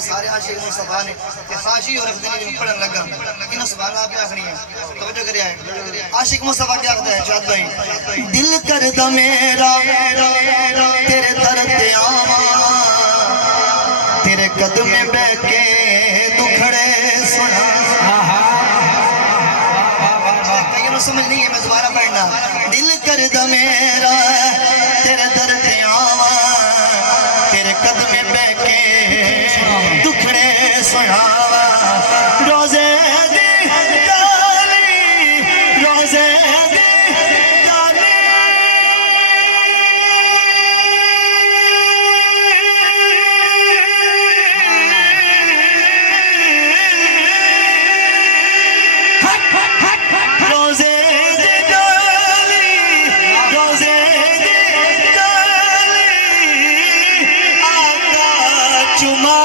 सारे आशिक मुस्तफा ने खाशी और अपनी पढ़न लगा इन सुभान अल्लाह क्या आखनी है तवज्जो करिए आशिक मुस्तफा क्या कहता है शाद भाई दिल करदा मेरा तेरे दर ते आवा तेरे कदम में बैठ के दुखड़े सुना कहीं समझ नहीं है मैं दोबारा पढ़ना दिल करदा मेरा तेरे दर ते आवा तेरे कदम में बैठ के दुखड़े सुनावा रोजे दी गाली रोजे दी गाली रोजे दी गाली रोजे दी गाली आका चुमा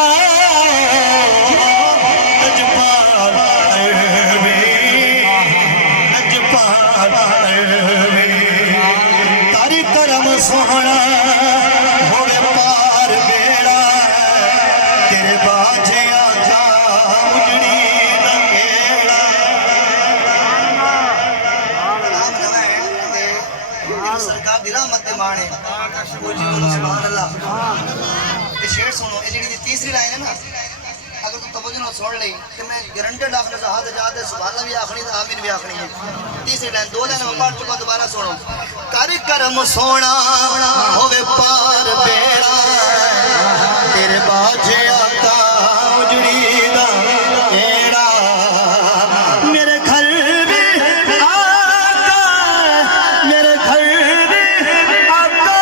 सोहना होवे पार बेड़ा तेरे बाजे आजा उजड़ी लंगेड़ा सरकार दी रहमत माने वो जी बोलो सुभान अल्लाह ये शेर सुनो ये जेडी तीसरी लाइन है ना अगर तू तवज्जो न सुन ले तो मैं गारंटेड आखने से हाथ जाते सुभान अल्लाह भी आखनी है आमीन भी आखनी है तीसरी लाइन दो लाइन में पढ़ चुका दोबारा सुनो कर करम सोना होवे पार बेड़ा तेरे बाजे आता उजड़ी दा केड़ा मेरे घर भी आका मेरे घर भी आका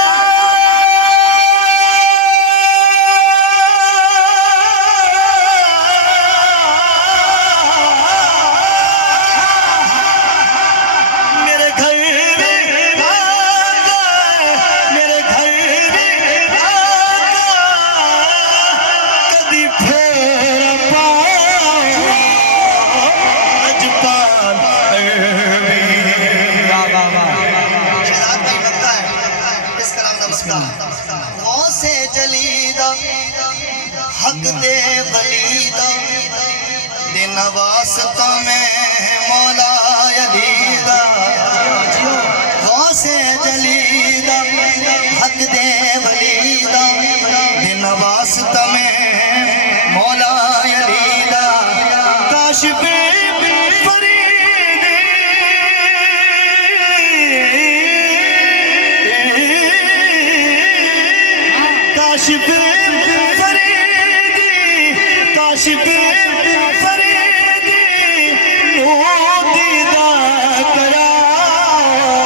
मेरे घर से जलीदा हक दे वलीदा दिन वास्ता में मौला अलीदा से जलीदा हक दे वलीदा दिन वास्ता में मौला अलीदा काशिफ काशिफ फरीदी काशिफ फरीदी नो दीदा